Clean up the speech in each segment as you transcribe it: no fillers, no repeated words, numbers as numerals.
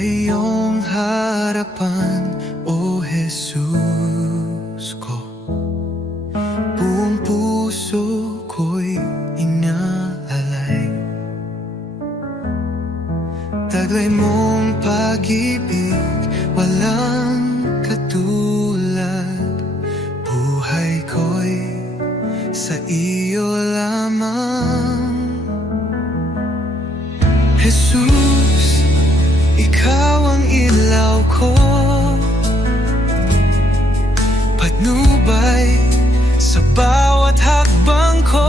iyong harapan, O Jesus ko. Buong puso ko'y inaalay, taglay mong pag-ibig, walang katulad. Buhay ko'y sa iyo lamang. Jesus, ikaw ang ilaw ko, patnubay sa bawat hakbang ko.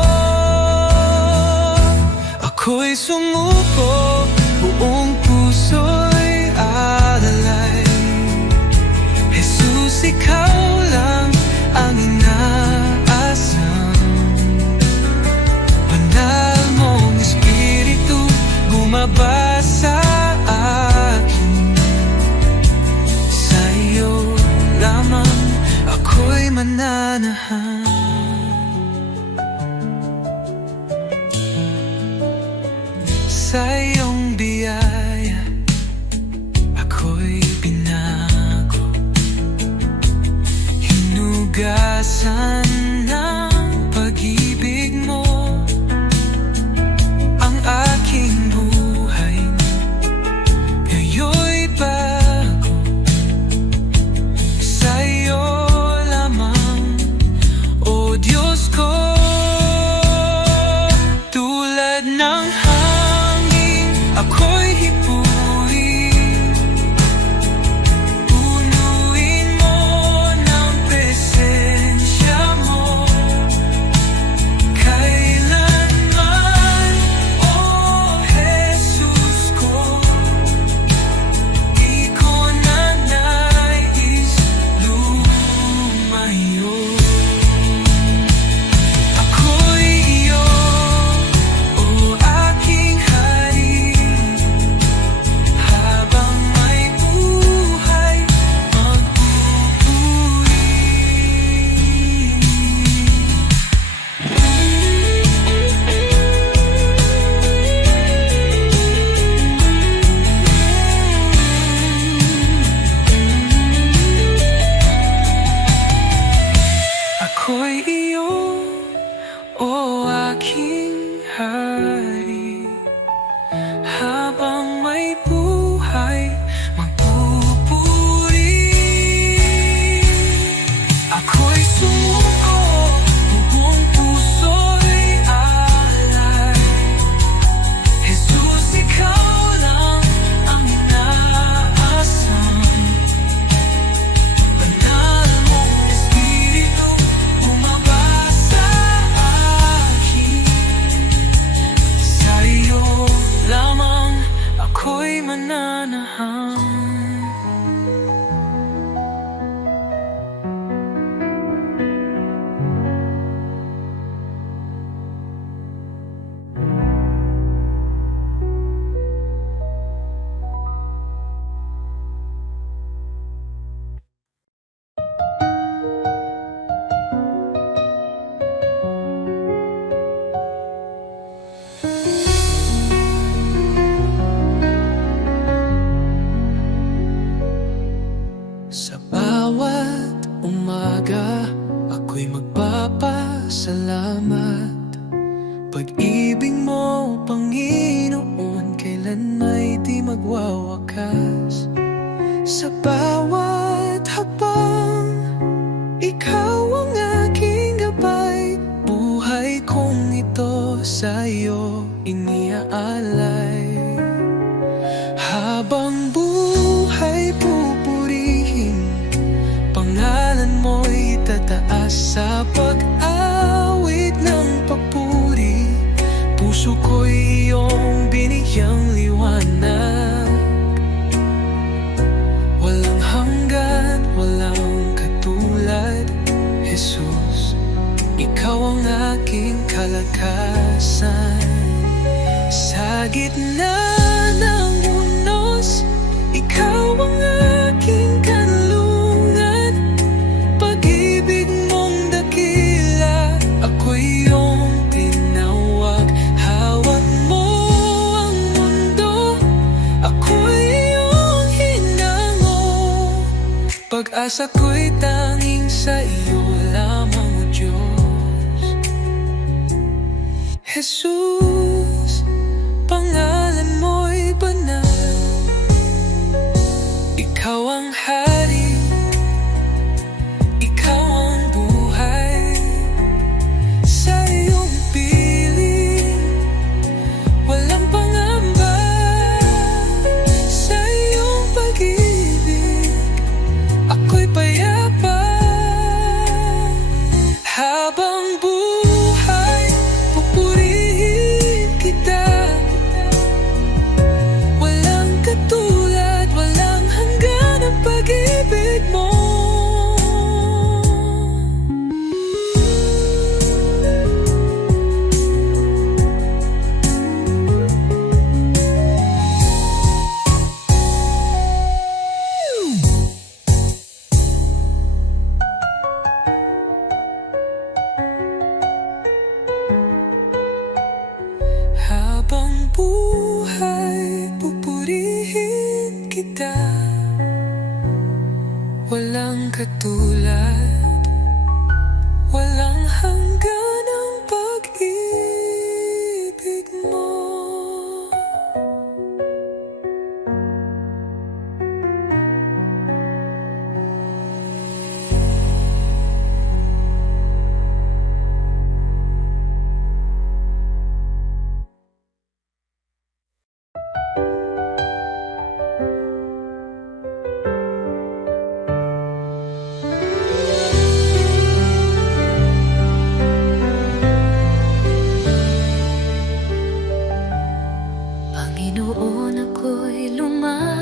Ako'y sumuko, buong puso'y alalay. Jesus, ikaw lang ang inaasam. Banal mong Espiritu bumaba sa akin. Sa iyo lamang ako'y mananahan. Sa iyong biyaya ako'y binago, hinugasan ng pag-ibig mo ang aking buhay. Ngayon'y bago, sa iyo lamang, O Diyos ko. Tulad ng hangin ako'y hipuin, punuin mo ng presensya mo kailanman, O Jesus ko. Di ko na nais lumayo. Ako'y iyo, O aking hari, habang may buhay magpupuri. Ako'y iyo, O aking hari, habang may buhay magpupuri. Ako'y sumuko, buong puso'y alay. Jesus, ikaw lang ang inaasam. Banal mong Espiritu bumaba sa akin. Sa iyo lamang ako'y mananahan. Sa bawat umaga ako'y magpapasalamat. Pag-ibig mo, Panginoon, kailan may di magwawakas. Sa bawat habang ikaw ang aking gabay, buhay kong ito sa iyo iniaalay. Habang buhay pupurihin, pangalan mo'y tataas sa pag-awit ng papuri. Puso ko'y iyong binigyang liwanag, walang hanggan, walang katulad. Jesus, ikaw ang aking kalakasan. Sa gitna ng unos, ikaw ang aking kanlungan. Pag-ibig mong dakila, ako'y iyong tinawag. Hawak mo ang mundo, ako'y iyong pag-asa ko'y tanging sa iyo lamang, o Diyos. Jesus, pangalan mo'y banal. Ikaw ang hari, ikaw ang buhay. Sa iyong piling, walang pangamba. Sa iyong pag-ibig, ako'y payapa. Habang buhay, pupurihin kita. Walang katulad, walang hanggan ang pag-ibig mo. Habang buhay, pupurihin kita. Walang katulad, walang hanggan ang pag-ibig mo. Panginoon, ako'y lumalapit.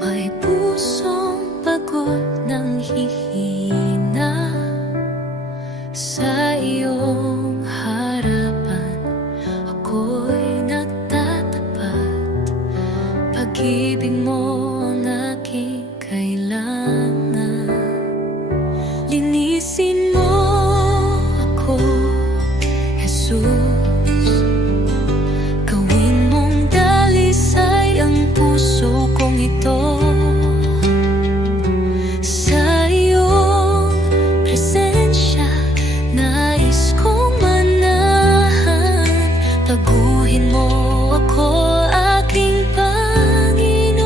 May pusong pagod ng hihina. Sa iyong harapan ako'y nagtatapat. Pag-ibig mo ang aking kailangan. Linisin mo ako, Jesus. Gawin mong dalisay ang puso kong ito. Sa iyong presensya, nais kong manahan. Taguhin mo ako, aking Panginoon.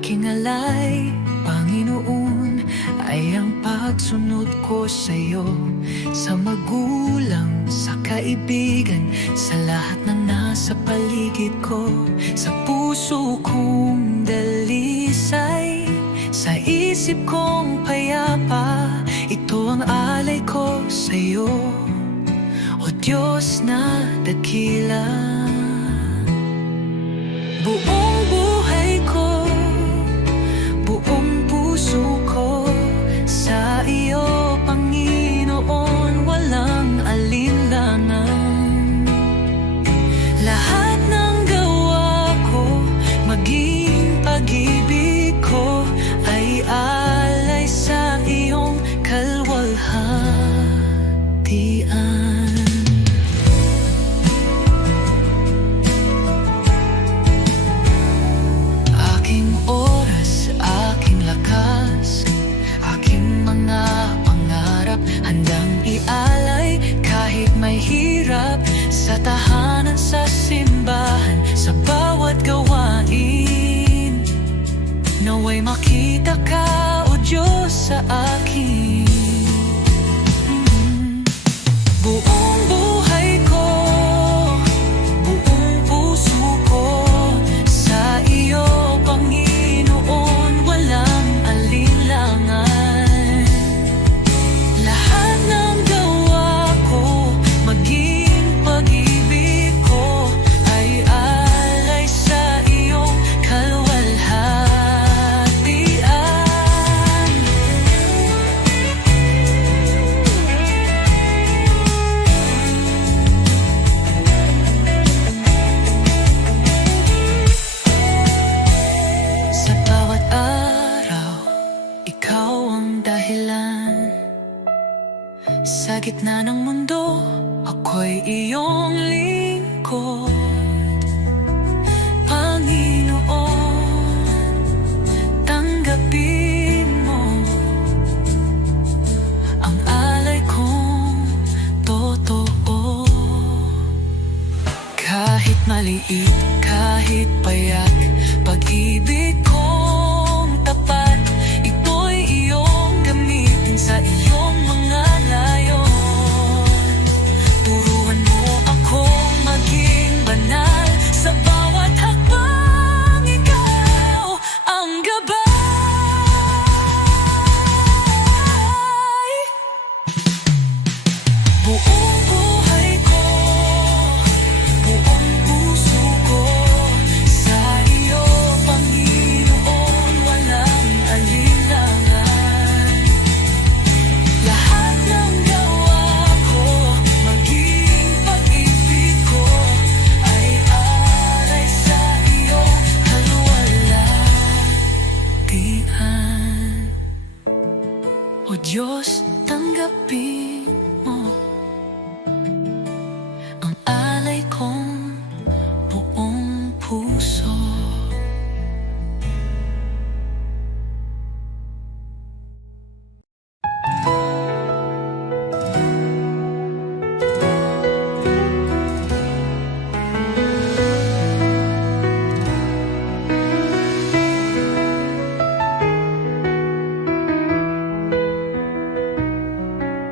aking alay, Panginoon, ay ang pagsunod ko sa'yo. Sa magulang, sa kaibigan, sa lahat ng nasa paligid ko. Sa puso kong dalisay, sa isip kong payapa, ito ang alay ko sa'yo, O Diyos na dakila. Buong buhay ko, buong puso ko, sa iyo, Panginoon, walang alinlangan. Lahat ng gawa ko, maging pag-ibig ko, ay alay sa iyong kalwalhatian. Sa tahanan, sa simbahan, sa bawat gawain, naway makita ka, O Diyos, sa akin. Buong buhay ko, buong puso ko, sa iyo, Panginoon, walang alinlangan. Lahat ng gawa ko, maging pag-ibig ko, ay alay sa iyong kalwalhatian. Sa bawat araw, ikaw ang dahilan. Sa gitna ng mundo, ako'y iyong lingkod. Panginoon, tanggapin mo ang alay kong totoo. Kahit maliit, kahit payak, pag-ibig kong tapat, ito'y iyong gamitin sa iyong mga layon. Turuan mo akong maging banal, sa bawat hakbang ikaw ang gabay. Buong buhay ko, buong puso ko, sa iyo, Panginoon, walang alinlangan. Lahat ng gawa ko, maging pag-ibig ko, ay alay sa iyo, kalwalhatian. O Diyos, tanggapin mo ang alay kong buong puso.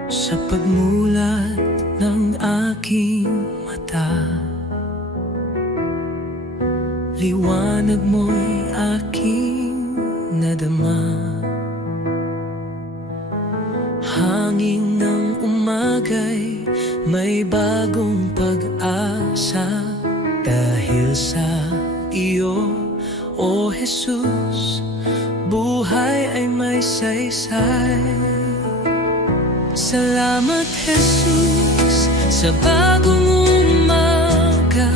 Sa pagmulat ng aking mata, liwanag mo'y aking nadama. Hangin ng umagay, may bagong pag-asa, dahil sa iyo, O Jesus, buhay ay may saysay. Salamat, Jesus, sa bagong umaga.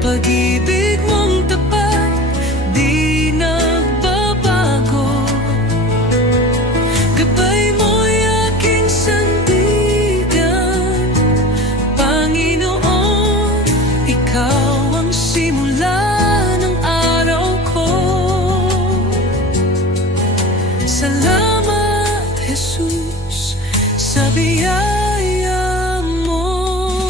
Pag-ibig mong tapat, di nagbabago. Gabay mo'y aking sandigan. Panginoon, ikaw ang simula ng araw ko. Salamat, Jesus, sa biyaya mo.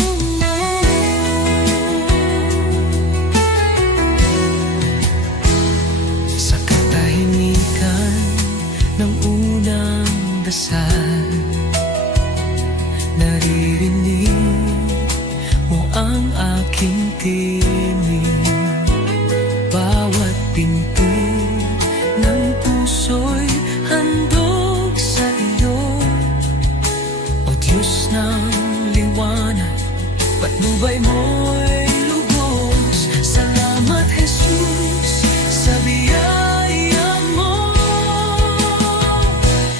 aking tinig. Bawat pinto ng puso'y handog sa iyo. O Diyos ng liwanag, patnubay mo'y lubos. Salamat Jesus sa biyaya mo.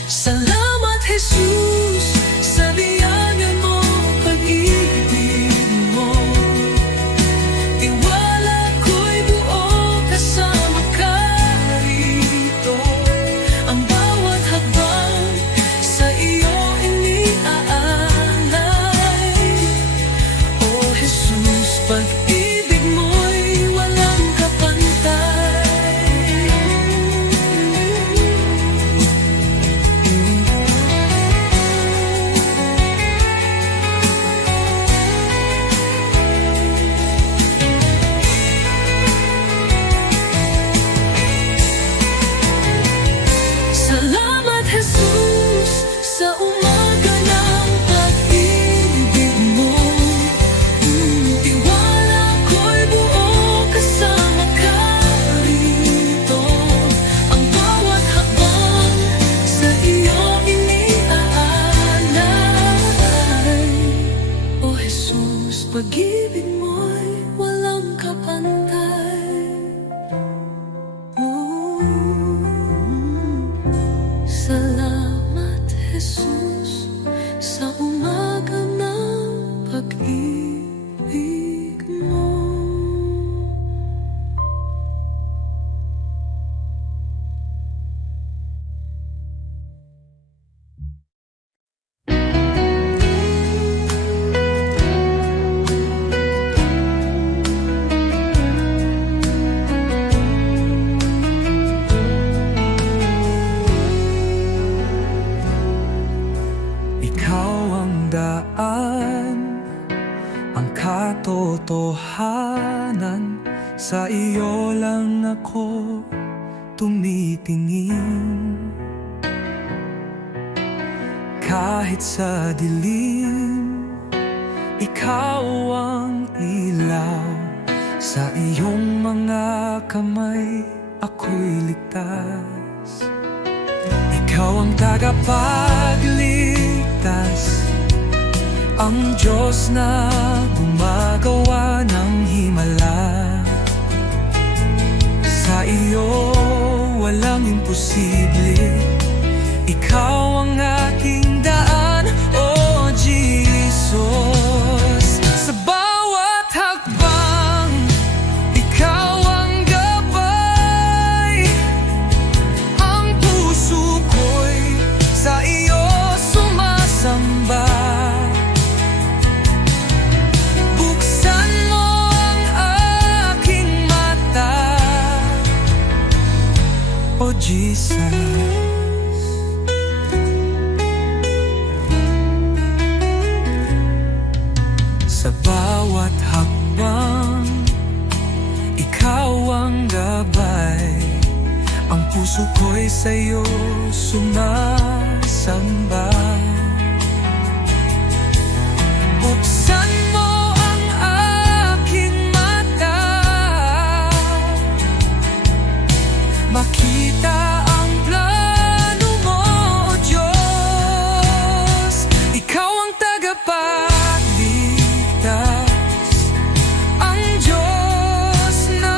Salamat Jesus sa biyaya mo, pag-ibig mo. Tiwala ko'y buo kasama ka rito. Ang bawat hakbang sa iyo iniaalay. O Jesus, pag-ibig mo'y walang kapantay. Salamat Jesus sa umaga ng pag-ibig mo. Tiwala ko'y buo kasama ka rito. Ang bawat hakbang sa iyo iniaalay. O Jesus, pag-ibig mo'y walang kapantay. Salamat Jesus sa umaga ng pag-ibig mo. Ikaw ang daan, ang katotohanan. Sa iyo lang ako tumitingin. Kahit sa dilim, ikaw ang ilaw. Sa iyong mga kamay ako'y ligtas. Ikaw ang tagapagligtas, ang Diyos na gumagawa ng himala. Sa iyo walang imposible. Ikaw ang aking daan, oh Jesus. Sa bawat hakbang, ikaw ang gabay. Ang puso ko'y sa iyo sumasamba. Buksan mo ang aking mata, oh Jesus. Sa bawat hakbang, ikaw ang gabay. Ang puso ko'y sa'yo sumasamba. Buksan mo ang aking mata, makita ang plano mo, O Diyos. Ikaw ang tagapagligtas, ang Diyos na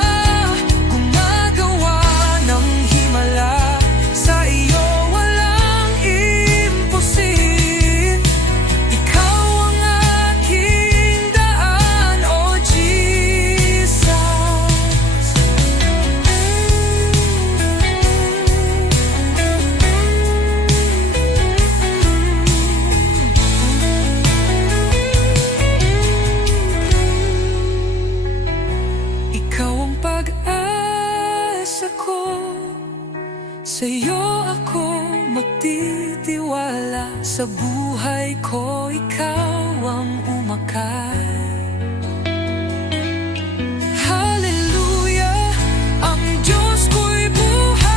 gumagawa ng himala. Sa iyo walang imposible. Ikaw ang aking daan, O Jesus. Ikaw ang pag-asa ko, sa iyo ako magtitiwala. Sa buhay ko ikaw ang umakay. Hallelujah, ang Diyos ko'y buhay.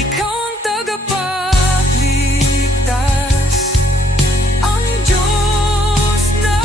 Ikaw ang tagapagligtas, ang Diyos na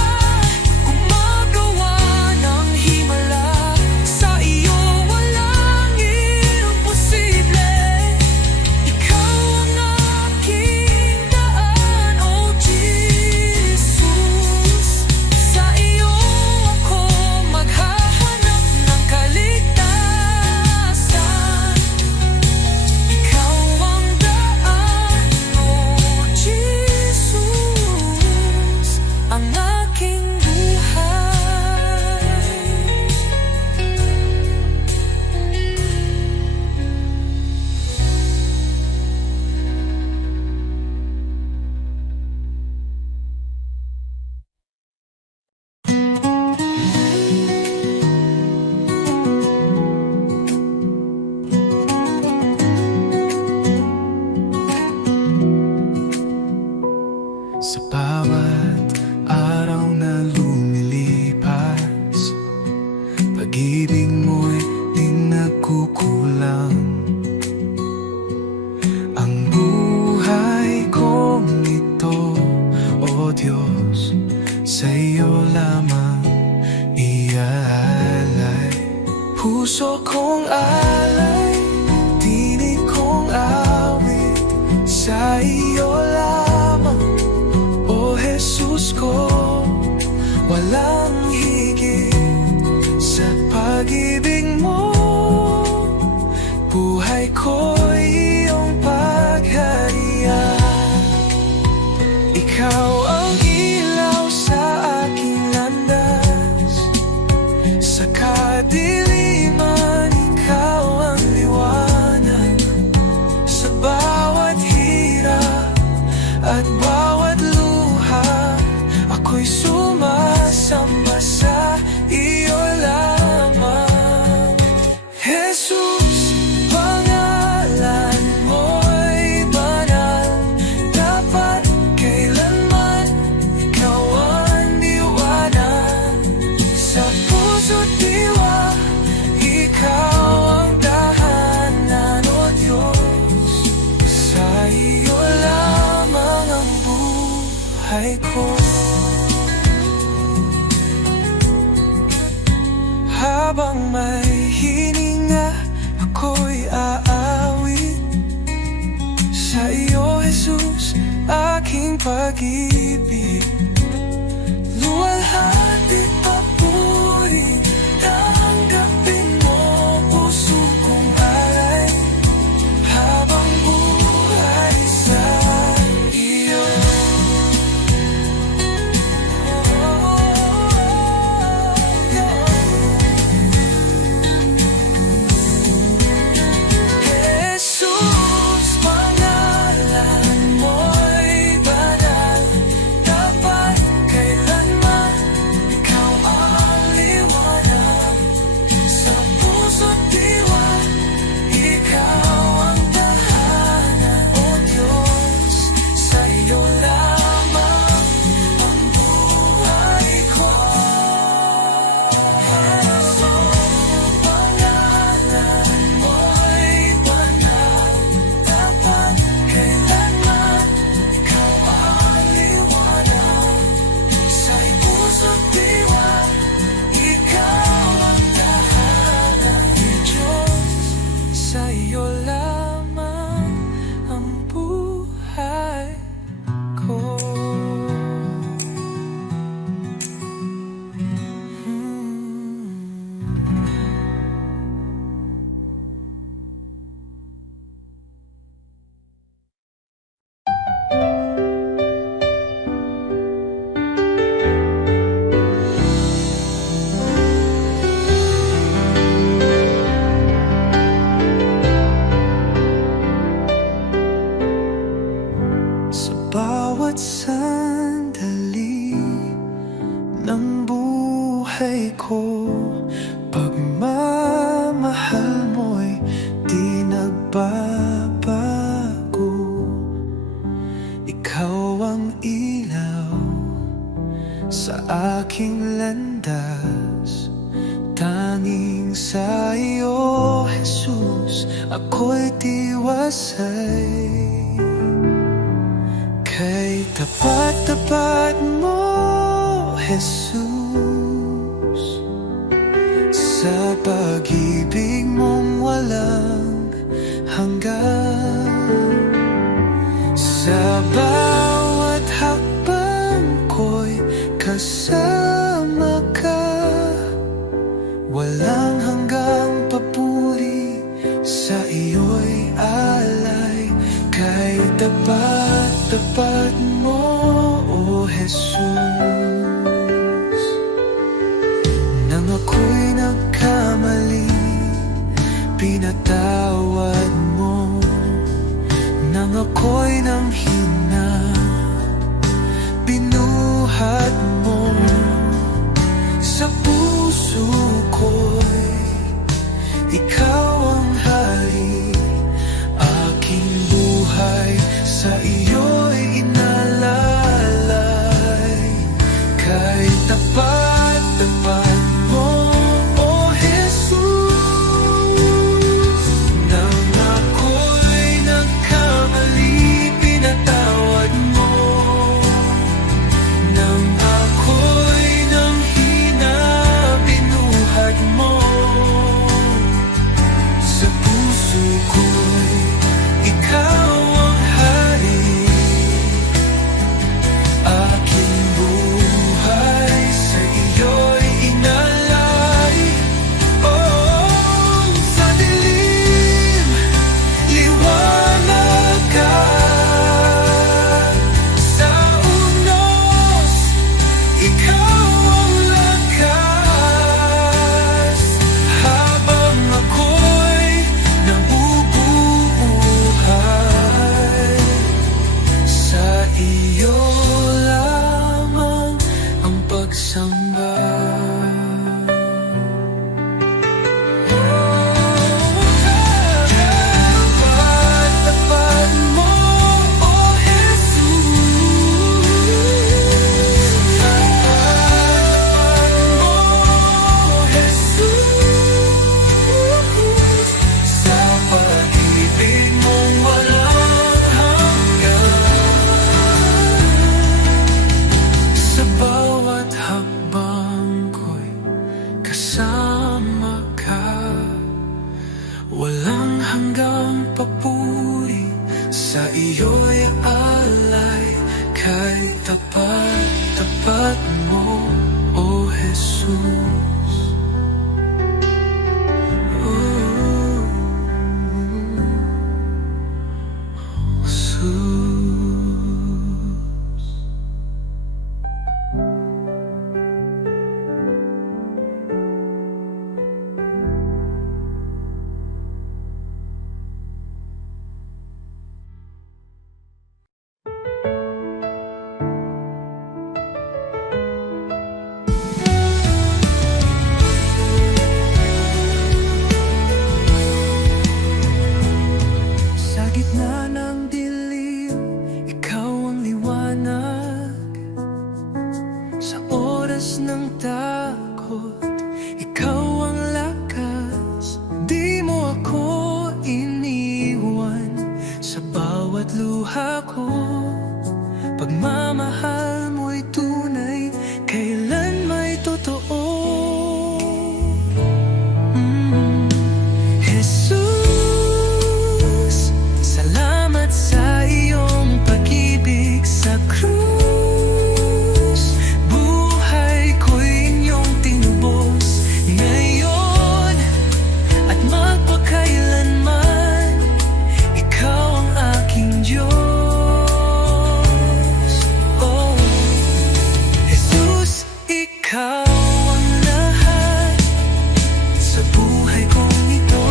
walang higit sa pag-ibig mo. Buhay ko'y iyong pagharian. Ikaw ang ilaw sa aking landas, sa kadiliman ikaw ang liwanag. Sa bawat hirap at bawat luha, ako'y sumasamba sa iyo lamang. Jesus, pangalan mo'y banal, dapat kailanman ikaw ang liwanag. Sa puso't diwa, ikaw ang tahanan, O Diyos. Sa iyo lamang ang buhay ko. Habang may hininga, ako'y aawit sa iyo, Jesus, aking pag-ibig. Luwalhati papuri, tanggapin mo puso kong alay, habang buhay sa iyo. Jesus, pangalan mo'y banal, dapat kailanman ikaw ang liwanag. Sa puso't diwa, ikaw ang tahanan, O Diyos. Sa iyo lamang ang buhay ko. Jesus, pangalan mo'y banal, dapat kailanman ikaw ang liwanag. Sa puso't diwa, ikaw ang tahanan, O Diyos. Sa iyo lamang ang buhay ko. Sa bawat sandali ng buhay ko, pagmamahal mo'y di nagbabago. Ikaw ang ilaw sa aking landas, tanging sa iyo, Jesus, ako'y tiwasay. Kay tapat-tapat mo, Jesus, sa pag-ibig mong walang hanggan. Sa bawat hakbang ko'y kasama ka, walang hanggang papuri, sa iyo'y alay. Kay tapat-tapat mo, O Jesus. Nang ako'y nagkamali, pinatawad mo. Nang ako'y nanghina, binuhat mo. Sa puso ko'y ikaw ang hari, aking buhay sa iyo'y inalalay. Kay tapat-tapat mo, O Jesus. Nang ako'y nagkamali, pinatawad mo. Nang ako'y nanghina, binuhat Jesus. Sa gitna ng dilim, ikaw ang liwanag. Sa oras ng takot, ikaw ang lakas. Di mo ako iniwan sa bawat luha ko. Pagmamahal mo'y tunay, kailan may totoo. Jesus, salamat sa iyong pag-ibig sa krus. Buhay ko'y inyong tinubos ngayon at magpakailanman. Ikaw ang aking Diyos. Oh, Jesus, ikaw ang lahat sa buhay kong ito.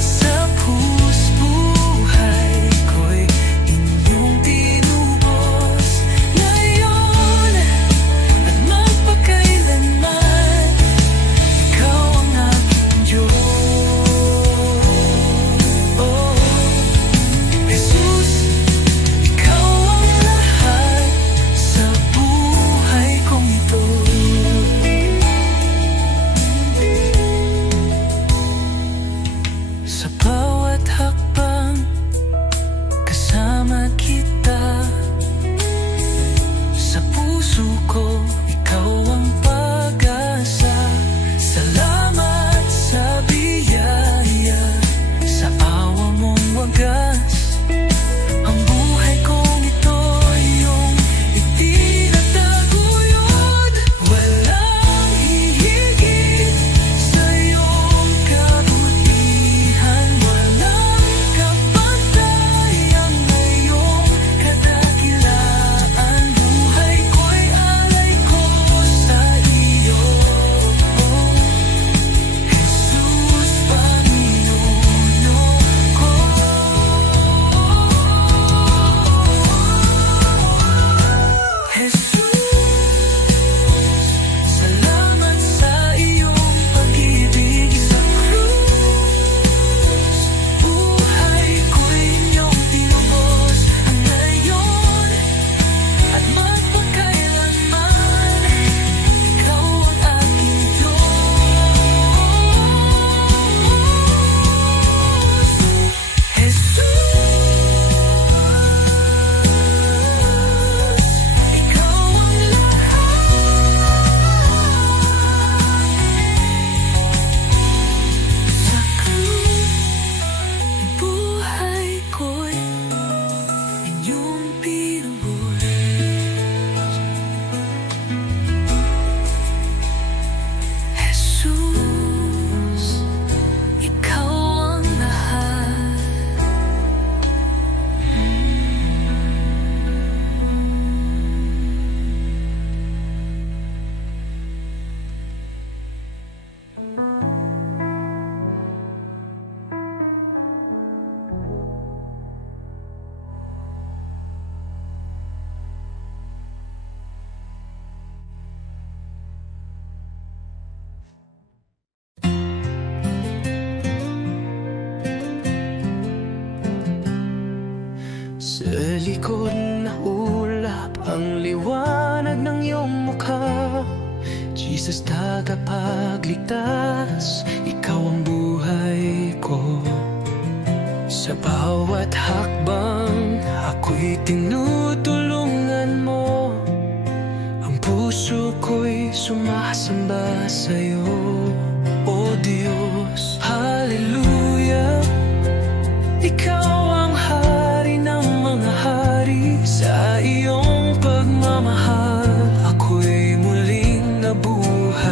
Sa buhay ko'y inyong tinubos ngayon at magpakailanman. Ikaw ang aking Diyos. Oh, Jesus, ikaw ang lahat sa buhay kong ito. Sa bawat hakbang, kasama kita. Sa puso ko, ikaw ang pag-asa. Salamat sa biyaya, sa awa mong wagas. Ang buhay kong ito iyong itinataguyod. Walang hihigit sa iyong kabutihan. Walang kapantay ang iyong kadakilaan. Buhay ko'y alay ko sa iyo. Jesus, Panginoon ko. Jesus, salamat sa iyong pag-ibig sa krus. Buhay ko'y inyong tinubos ngayon at magpakailanman. Ikaw ang aking Diyos. Jesus, ikaw ang lahat sa krus. Buhay ko'y inyong pinubos. Jesus, ikaw ang lahat. Sa likod na ulap ang liwanag ng iyong mukha. Jesus, tagapagligtas, ikaw ang buhay ko. Sa bawat hakbang, ako'y tinutulungan mo. Ang puso ko'y sumasamba sa'yo, O Diyos. Hallelujah, ikaw ang hari ng mga hari. Sa iyong pagmamahal, ako'y muling nabuhay.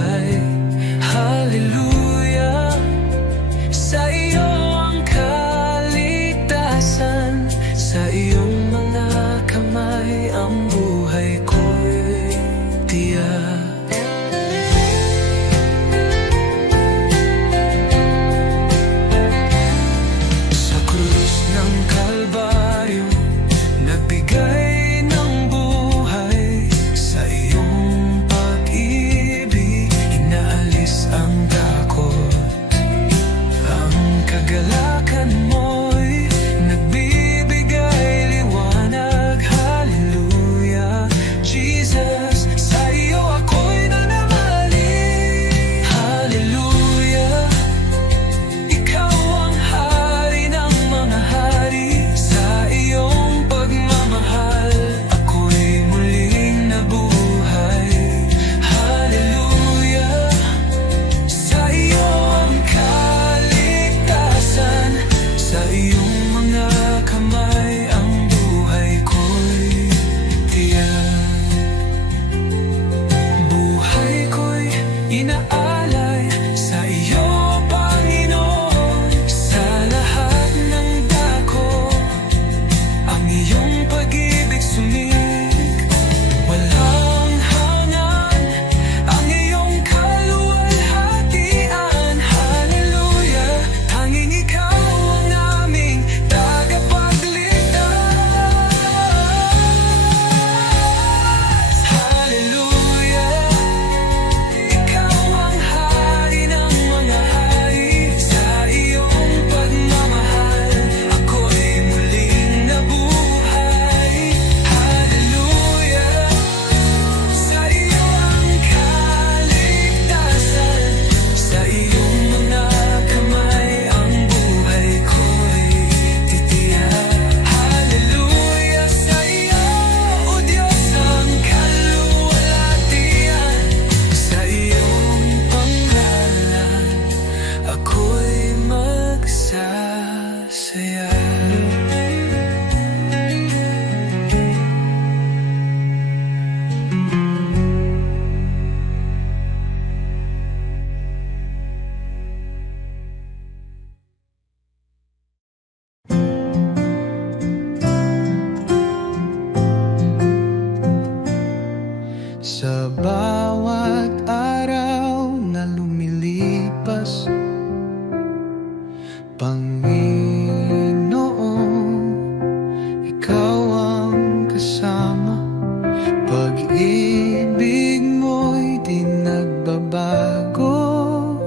nagbabago.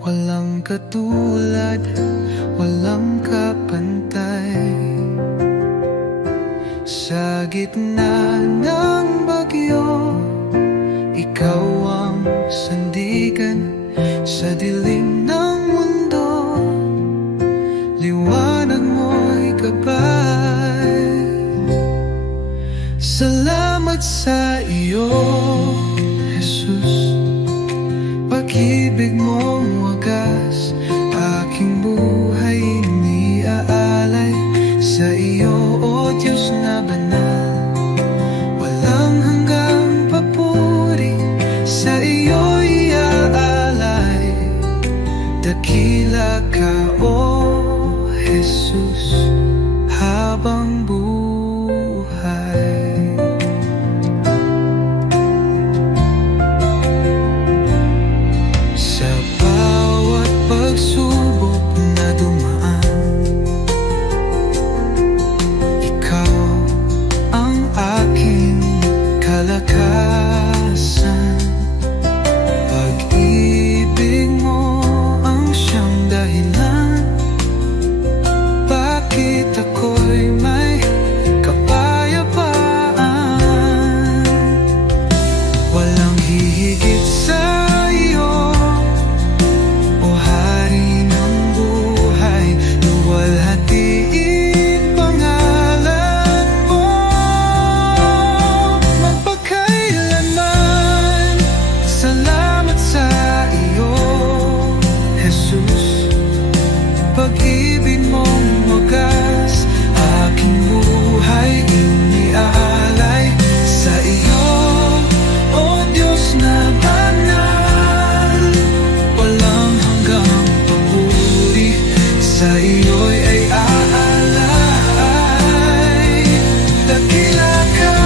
Walang katulad, walang kapantay. Sa gitna ng bagyo, ikaw ang sandigan. Sa dilim ng mundo, liwanag mo'y gabay. Salamat sa iyo, Jesus. Pag-ibig mong wagas, aking buhay iniaalay. Sa iyo, O Diyos na banal, walang hanggang papuri. Sa iyo iaalay, dakila ka, O Jesus, habang buhay. Sa bawat pagsubok na dumaan, ikaw ang aking kalakasan. Pag-ibig mo ang siyang dahilan, bakit ako'y may kapayapaan? Walang hihigit sa iyo, O Hari ng buhay. Luwalhatiin pangalan mo magpakailanman. Salamat sa iyo, Jesus. Pag-ibig mong wagas, aking buhay iniaalay. Sa iyo, O Diyos na banal, walang hanggang papuri. Sa iyo'y ay aalay. Dakila ka,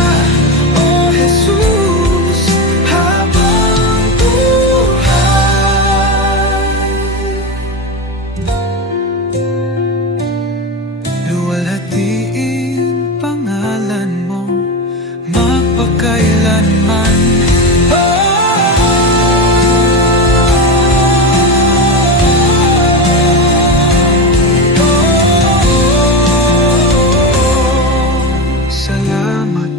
O Jesus, habang buhay. Luwalhatiin pangalan mo magpakailanman. Salamat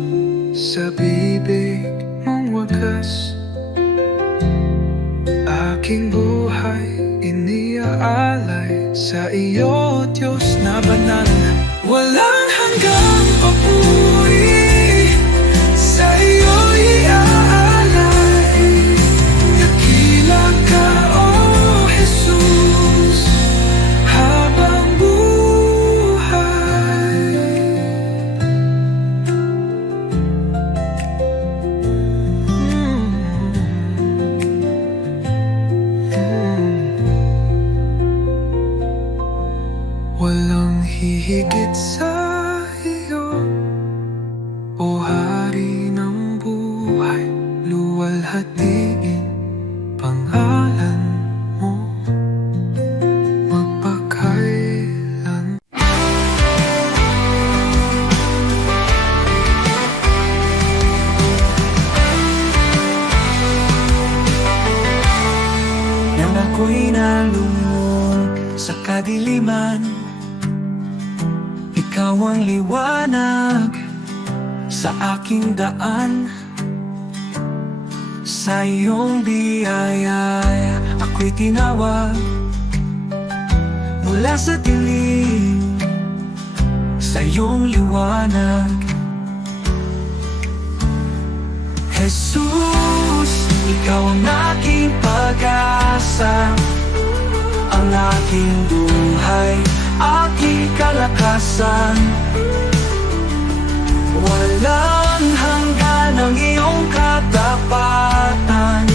sa bibig mong wagas, aking buhay iniaalay. Sa iyo, Diyos na banal, walang hanggang papuri. Sa iyo iaalay, dakila ka, O Jesus, habang buhay. Walang hihigit sa iyo, O Hari ng buhay. Luwalhatiin pangalan mo magpakailan. Nang ako'y nalungkot sa kadiliman, ikaw ang liwanag sa aking daan. Sa iyong biyaya ako'y tinawag mula sa dilim, sa iyong liwanag. Jesus, ikaw ang aking pag-asa, ang aking buhay, aking kalakasan. Walang hanggan ang iyong katapatan.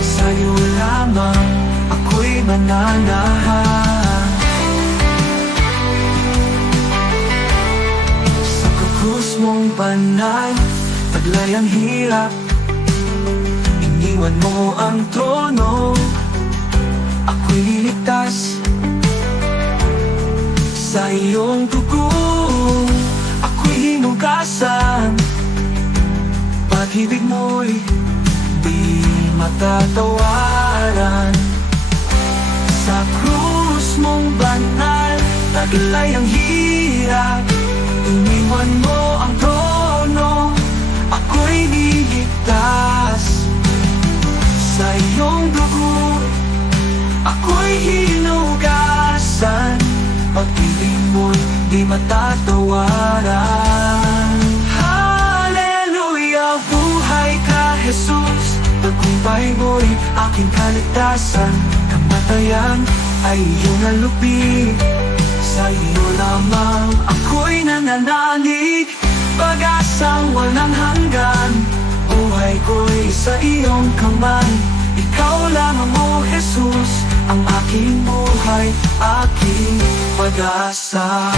Sa'yo lamang ako'y mananahan. Sa krus mong banal, taglay ang hirap. Iniwan mo ang trono, ako'y liligtas. Sa iyong dugo, ako'y hinugasan. Pag-ibig mo'y di matatawaran. Sa krus mong banal, taglay ang hirap. Iniwan mo ang trono, ako'y niligtas. Sa iyong dugo, ako'y hinugasan. Pag-ibig mo'y di matatawaran. Hallelujah, buhay ka, Jesus. Tagumpay mo'y aking kaligtasan. Kamatayan ay iyong nalupi. Sa iyo lamang ako'y nananalig. Pag-asang walang hanggan, buhay ko'y sa iyong kamay. Ikaw lamang, O Jesus, ang aking buhay, aking pag-asa.